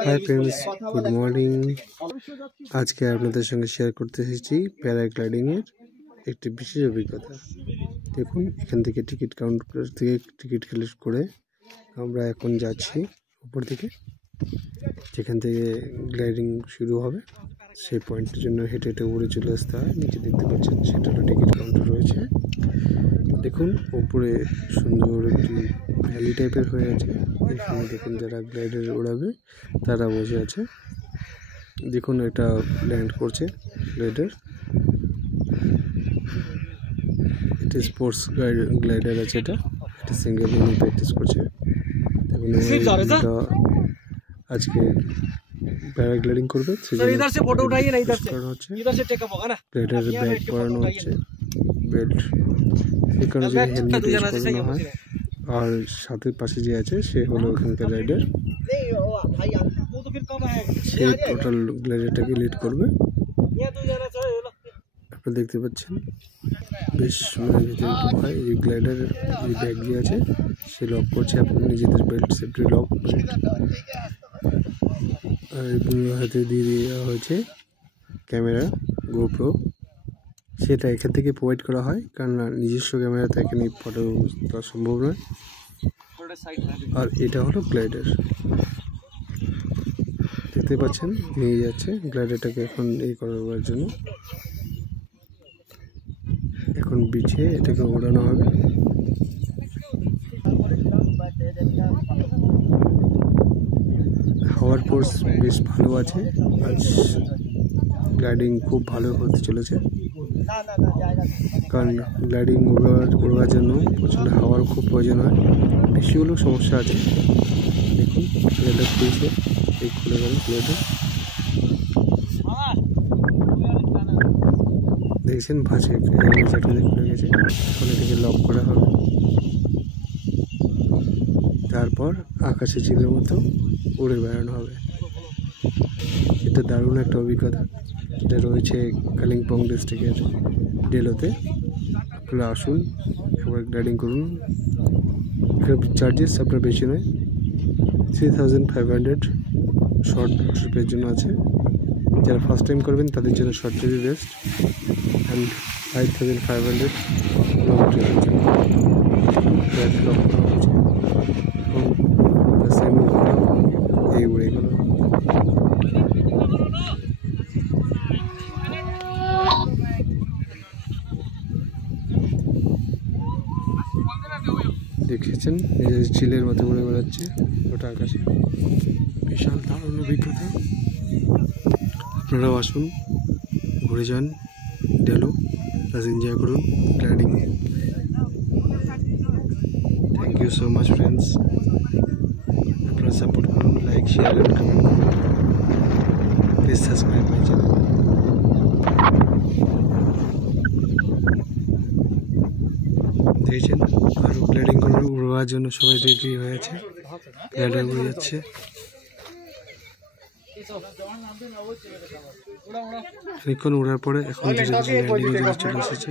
Hi friends, good morning. আজকে আপনাদের সঙ্গে শেয়ার করতে এসেছি প্যারাগ্লাইডিংয়ের একটি বিশেষ অভিজ্ঞতা। দেখুন, এখান থেকে টিকিট কাউন্টার থেকে টিকিট কালেক্ট করে আমরা এখন যাচ্ছি উপর দিকে, যেখান থেকে গ্লাইডিং শুরু হবে। সেই পয়েন্টের জন্য হেঁটে হেঁটে উপরে চলে আসতে হয়। নিচে দেখতে পাচ্ছেন সেটা হলো টিকিট কাউন্টার রয়েছে। দেখুন, উপরে সুন্দর একটি ভ্যালি টাইপের হয়ে আছে। এখানে দেখুন, যারা গ্লাইডার উড়াবে তারা বসে আছে। দেখুন, এটা ল্যান্ড করছে গ্লাইডার। এটা স্পোর্টস গ্লাইডার আছে। এটা সিঙ্গেল প্র্যাকটিস করছে। দেখুন, আজকে প্যারাগ্লাইডিং করবে, গ্লাইডারে ব্যাগ পরানো হচ্ছে, বেল্ট, এই কারণে হেলমেট ইউজ করানো হয়। আর সাথে পাশে যে আছে সে হলো ওখানকার রাইডার, সে টোটাল গ্লাইডারটাকে লিড করবে। আপনারা দেখতে পাচ্ছেন বেশ ভিতরে হয়। এই গ্লাইডারের যে ব্যাগ দিয়ে আছে সে লক করছে। আপনার নিজেদের বেল্ট সেফটি লক বেল্ট আর হাতে দিয়ে দেওয়া হয়েছে ক্যামেরা গোপ্রো। সেটা এখান থেকে প্রোভাইড করা হয়, কারণ নিজস্ব ক্যামেরাতে এখানে ফটো তোলা সম্ভব নয়। আর এটা হলো গ্লাইডার, দেখতে পাচ্ছেন নিয়ে যাচ্ছে গ্লাইডারটাকে এখন এই করার জন্য। এখন বিছিয়ে এটাকে ওড়ানো হবে। হাওয়ার ফোর্স বেশ ভালো আছে। আজ গ্লাইডিং খুব ভালো হতে চলেছে, কারণ গ্লাইডিং উড়বার জন্য প্রচণ্ড হাওয়ার খুব প্রয়োজন হয়। বেশি হলেও সমস্যা আছে। দেখুন, গ্লাইডার খুলছে, এই খুলে গেল গ্লাইডার। দেখছেন ভাসে খুলে গেছে। এখন এটাকে লক করা হবে, তারপর আকাশে চিলের মতো উড়ে বেড়ানো হবে। এটা দারুণ একটা অভিজ্ঞতা। এটা রয়েছে কালিম্পং ডিস্ট্রিক্টের ডেলোতে। আপনারা আসুন, একবার গ্লাইডিং করুন। চার্জেস আপনার বেশি নয়, 3500 শর্ট ট্রিপের জন্য আছে। যারা ফার্স্ট টাইম করবেন তাদের জন্য শর্ট ট্রিপই বেস্ট, অ্যান্ড 5500 লং ট্রিপের জন্য। এই উড়ে গেল। দেখেছেন, নিজের চিলের মতো উড়ে বেড়াচ্ছে ওটা আকাশে। বিশাল দারুণ অভিজ্ঞতা। আপনারাও আসুন, ঘুরে যান ডেলো, প্লাস এনজয় করুন gliding. Thank you so much friends. আপনারা সাপোর্ট করুন, লাইক, শেয়ার এবং কমেন্ট করুন। Please subscribe my channel. দেখছেন, আরও গ্লাইডিং উড়বার জন্য সবাই রেডি হয়ে আছে। গ্লাইডার উড়ে যাচ্ছে। অনেকক্ষণ উড়ার পরে এখন ল্যান্ডিং চলে এসেছে।